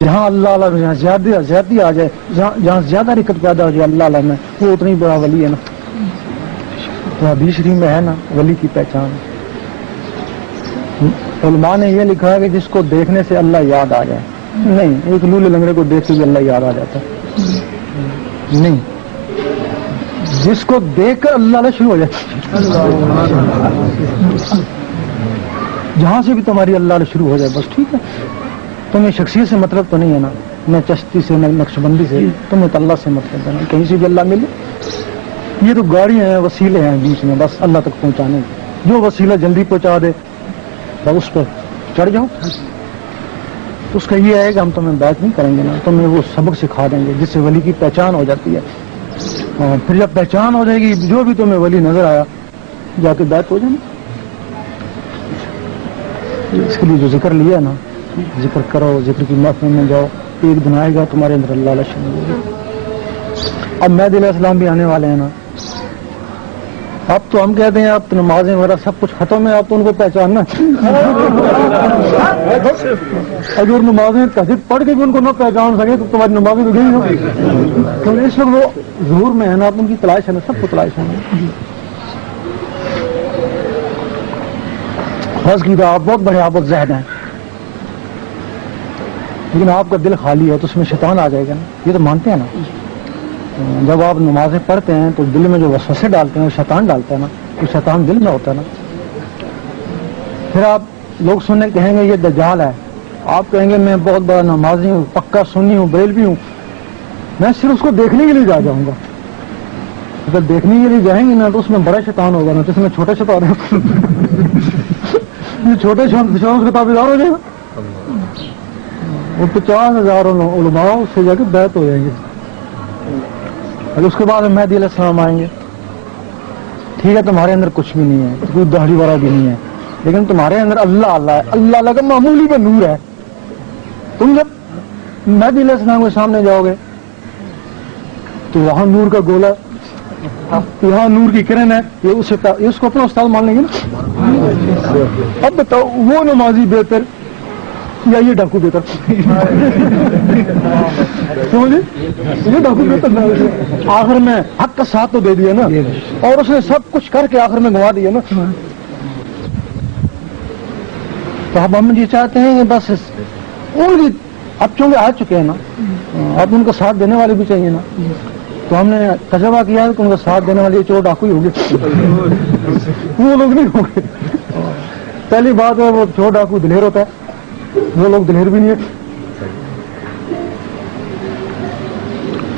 جہاں اللہ اللہ میں زیادتی آ جائے، جہاں زیادہ رکت پیدا ہو جائے اللہ اللہ میں، وہ اتنی بڑا ولی ہے نا. تو حدیث شریف میں ہے نا ولی کی پہچان. علماء نے یہ لکھا ہے کہ جس کو دیکھنے سے اللہ یاد آ جائے. نہیں، ایک لولے لنگڑے کو دیکھ کے بھی اللہ یاد آ جاتا ہے. نہیں، جس کو دیکھ کر اللہ اللہ شروع ہو جاتا ہے. جہاں سے بھی تمہاری اللہ اللہ شروع ہو جائے بس ٹھیک ہے. تمہیں شخصیت سے مطلب تو نہیں ہے نا، نہ چشتی سے، نہ نقشبندی سے، تمہیں تو اللہ سے مطلب ہے نا. کہیں سے بھی اللہ ملے. یہ تو گاڑیاں ہیں، وسیلے ہیں بیچ میں بس اللہ تک پہنچانے. جو وسیلہ جلدی پہنچا دے بس اس پہ چڑھ جاؤ. تو اس کا یہ ہے کہ ہم تمہیں بیعت نہیں کریں گے نا، تمہیں وہ سبق سکھا دیں گے جس سے ولی کی پہچان ہو جاتی ہے. اور پھر جب پہچان ہو جائے گی، جو بھی تمہیں ولی نظر آیا جا کے بیعت ہو جانا. اس کے لیے جو ذکر لیا نا، ذکر کرو، ذکر کی محفل میں جاؤ. ایک دن آئے گا تمہارے اندر اللہ اللہ شروع ہوگا. اب مہدی علیہ السلام بھی آنے والے ہیں نا. اب تو ہم کہتے ہیں اب تو نمازیں وغیرہ سب کچھ ختم ہے، اب تو ان کو پہچاننا. اگر نمازیں تہجد پڑھ کے بھی ان کو نہ پہچان سکے تو تمہاری نمازیں تو گئی ہوگی. تو اس وقت وہ ظہور میں ہے نا، اب ان کی تلاش ہے نا، سب کو تلاش ہے. فرض کی تو آپ بہت بڑے آبد زہد ہیں، لیکن آپ کا دل خالی ہے تو اس میں شیطان آ جائے گا نا. یہ تو مانتے ہیں نا. جب آپ نمازیں پڑھتے ہیں تو دل میں جو وسوسے ڈالتے ہیں وہ شیطان ڈالتا ہے نا. وہ شیطان دل میں ہوتا ہے نا. پھر آپ لوگ سننے کہیں گے یہ دجال ہے، آپ کہیں گے میں بہت بڑا نمازی ہوں، پکا سنی ہوں، بریلوی ہوں، میں صرف اس کو دیکھنے کے لیے جاؤں گا. اگر دیکھنے کے لیے جائیں گے نا تو اس میں بڑا شیطان ہوگا نا، تو اس میں چھوٹا شیطان ہے. یہ چھوٹے شیطان کا تابعدار ہو جائے گا. وہ 50,000 علماء اس سے جا کے بیعت ہو جائیں گے. اور اس کے بعد مہدی علیہ السلام آئیں گے. ٹھیک ہے، تمہارے اندر کچھ بھی نہیں ہے، کوئی داڑھی والا بھی نہیں ہے، لیکن تمہارے اندر اللہ اللہ ہے. اللہ اللہ کا معمولی کا نور ہے. تم جب مہدی علیہ السلام کے سامنے جاؤ گے تو وہاں نور کا گولا، یہاں نور کی کرن ہے. یہ اس کو اپنا استاد مان لیں گے نا. اب بتاؤ وہ نمازی بہتر یا یہ ڈاکو بہتر؟ سمجھے؟ یہ ڈاکو بہتر. آخر میں حق کا ساتھ تو دے دیا نا، اور اس نے سب کچھ کر کے آخر میں گنوا دیا نا. تو اب ہم یہ چاہتے ہیں کہ بس ان کی اب چونکہ آ چکے ہیں نا، اب ان کو ساتھ دینے والے بھی چاہیے نا. تو ہم نے تجربہ کیا ہے کہ ان کو ساتھ دینے والے چور ڈاکو ہی ہوں گے، وہ لوگ نہیں ہوں گے. پہلی بات ہے وہ چور ڈاکو دلیر ہوتا ہے، وہ لوگ دلیر بھی نہیں ہے.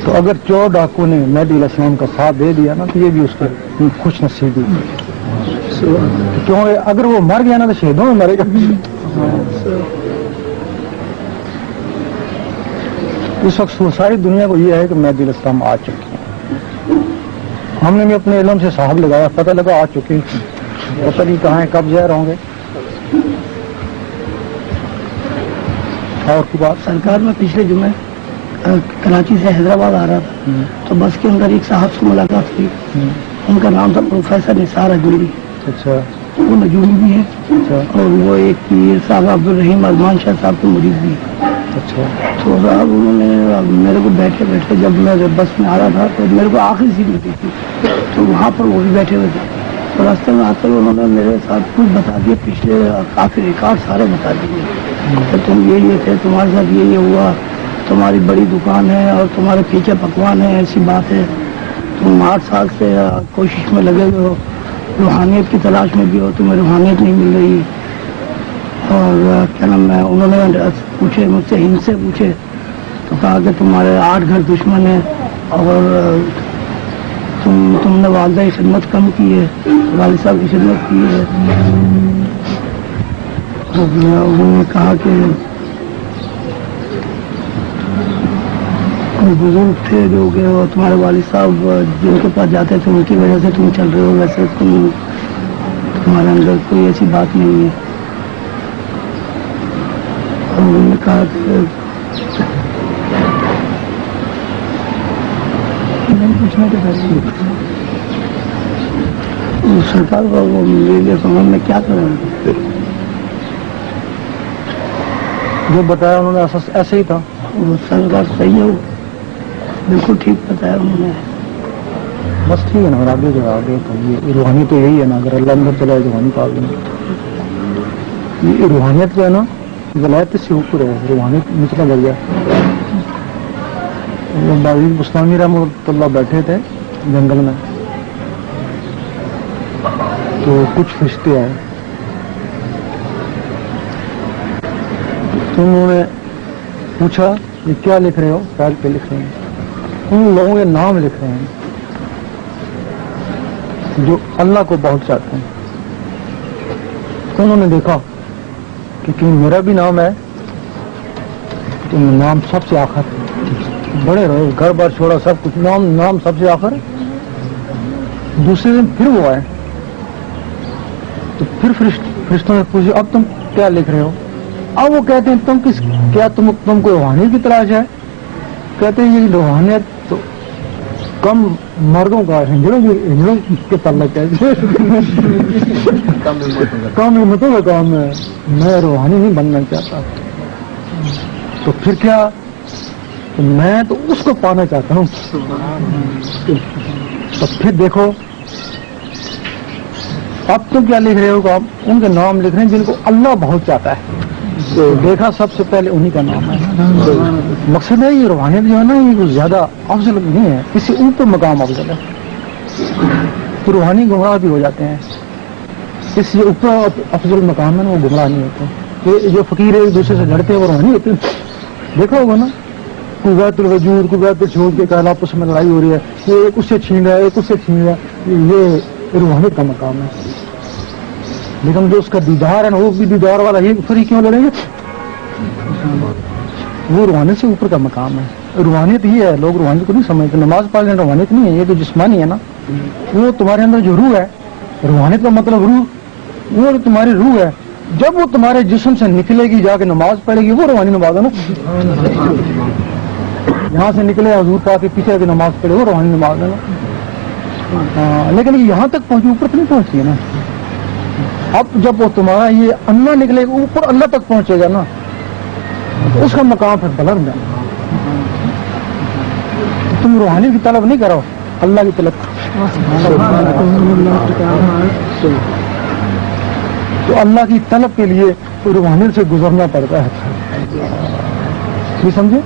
تو اگر چور ڈاکو نے مہدی علیہ السلام کا ساتھ دے دیا نا تو یہ بھی اس کے خوش نصیبی. کیوں اگر وہ مر گیا نا تو شہیدوں میں مرے گا. اس وقت ساری دنیا کو یہ ہے کہ مہدی علیہ السلام آ چکے ہیں. ہم نے بھی اپنے علم سے صاحب لگایا، پتہ لگا آ چکے ہیں. پتہ نہیں کہاں ہیں، کب ظاہر ہوں گے. اور کی بات سرکار میں پچھلے جمعے کراچی سے حیدرآباد آ رہا تھا تو بس کے اندر ایک صاحب سے ملاقات ہوئی. ان کا نام تھا پروفیسر نثار اجمیری. اچھا. وہ نجومی بھی ہیں اور وہ ایک پیر صاحب عبدالرحیم ازمان شاہ صاحب کے مرید بھی ہیں. اچھا. تو صاحب انہوں نے میرے کو بیٹھے بیٹھے جب میں بس میں آ رہا تھا تو میرے کو آخری سیٹ ملی تھی تو وہاں پر وہ بھی بیٹھے ہوئے تھے. تو راستے میں آتے ہوئے انہوں نے میرے ساتھ کچھ بتا دیے، پچھلے کافی ریکارڈ سارے بتا دیے کہ تم یہ تھے، تمہارے ساتھ یہ ہوا، تمہاری بڑی دکان ہے اور تمہارے پیچھے پکوان ہے، ایسی بات ہے. تم 8 سال سے کوشش میں لگے ہوئے ہو، روحانیت کی تلاش میں بھی ہو، تمہیں روحانیت نہیں مل رہی. اور کیا نام ہے، انہوں نے پوچھے مجھ سے، ہند سے پوچھے تو کہا کہ تمہارے 8 گھر دشمن ہیں اور تم نے والدہ کی خدمت کم کی ہے، والد صاحب کی خدمت کی ہے. انہوں نے کہا کہ کوئی بزرگ تھے جو کہ تمہارے والد صاحب جن کے پاس جاتے تھے ان کی وجہ سے تم چل رہے ہو، ویسے تمہارے اندر کوئی ایسی بات نہیں ہے. اور انہوں نے کہا کہ پوچھنا کہ سرکار کو وہ میں کیا کروں. جو بتایا انہوں نے ایسے ہی تھا. وہ سنگار صحیح ہے, وہ بالکل ٹھیک بتایا انہوں نے. بس ٹھیک ہے نا, آگے جو آگے تو یہ روحانی تو یہی ہے نا, اگر اللہ اندر چلا روحانی کا آگے یہ روحانیت جو ہے نا ولایت سے اوپر ہے, روحانیت نچلا درجہ. باویل بستانی رحمۃ اللہ بیٹھے تھے جنگل میں, تو کچھ فرشتے آئے, تو انہوں نے پوچھا یہ کیا لکھ رہے ہو؟ پیج پہ لکھ رہے ہیں. ان لوگوں کے نام لکھ رہے ہیں جو اللہ کو بہت چاہتے ہیں. تو انہوں نے دیکھا کہ میرا بھی نام ہے, تو نام سب سے آخر, بڑے رہے, گھر بار چھوڑا, سب کچھ, نام سب سے آخر. دوسرے دن پھر وہ آئے, تو پھر فرشتوں نے پوچھا اب تم کیا لکھ رہے ہو؟ اب وہ کہتے ہیں کیا تم کو روحانیت کی تلاش ہے؟ کہتے ہیں یہ روحانیت تو کم مردوں کا, ہجڑوں کے تعلق ہے, کم ہمتوں کا کام ہے, میں روحانی نہیں بننا چاہتا. تو پھر کیا, تو میں تو اس کو پانا چاہتا ہوں. تو پھر دیکھو اب تم کیا لکھ رہے ہو؟ آپ ان کے نام لکھ رہے ہیں جن کو اللہ بہت چاہتا ہے. تو دیکھا سب سے پہلے انہی کا نام ہے. مقصد ہے یہ روحانیت جو ہے نا یہ زیادہ افضل نہیں ہے, کسی اوپر مقام افضل ہے. تو روحانی گمراہ بھی ہو جاتے ہیں, اس جو اوپر افضل مقام ہے نا وہ گمراہ نہیں ہوتے. جو فقیر ایک دوسرے سے لڑتے ہیں وہ روحانی ہوتے ہیں. دیکھا ہوگا نا, قوت الوجود قوت پہ چھوڑ کے کہنا آپس میں لڑائی ہو رہی ہے, یہ ایک اس سے چھین رہا ہے, ایک اس سے چھین رہا ہے, یہ روحانیت کا مقام ہے. لیکن جو اس کا دیدار ہے نا وہ بھی دیدار والا ہی, پھر ہی کیوں لڑیں گے؟ وہ روحانیت سے اوپر کا مقام ہے. روحانیت ہی ہے, لوگ روحانیت کو نہیں سمجھتے. نماز پڑھنے روحانیت نہیں ہے, یہ تو جسمانی ہے نا. وہ تمہارے اندر جو روح ہے, روحانیت کا مطلب روح, وہ تمہاری روح ہے. جب وہ تمہارے جسم سے نکلے گی جا کے نماز پڑھے گی, وہ روحانی نماز ہے نا. یہاں سے نکلے حضور پاک کے پیچھے کی نماز پڑھے, وہ روحانی نماز ہے نا. لیکن یہاں تک پہنچی, اوپر تو نہیں پہنچی ہے نا. اب جب وہ تمہارا یہ اللہ نکلے گا, اوپر اللہ تک پہنچے گا نا, تو اس کا مقام پھر بلند ہے. تم روحانی کی طلب نہیں کرو, اللہ کی طلب. تو اللہ کی طلب کے لیے روحانیت سے گزرنا پڑتا ہے. یہ سمجھے,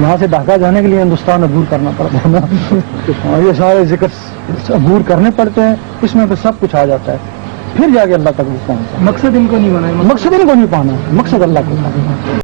یہاں سے ڈھاکہ جانے کے لیے ہندوستان عبور کرنا پڑتا ہے نا. یہ سارے ذکر عبور کرنے پڑتے ہیں, اس میں پھر سب کچھ آ جاتا ہے. پھر جا کے اللہ تک وہ پہنچتا ہے. مقصد ان کو نہیں بنایا, مقصد ان کو نہیں پانا, مقصد اللہ کو پانا.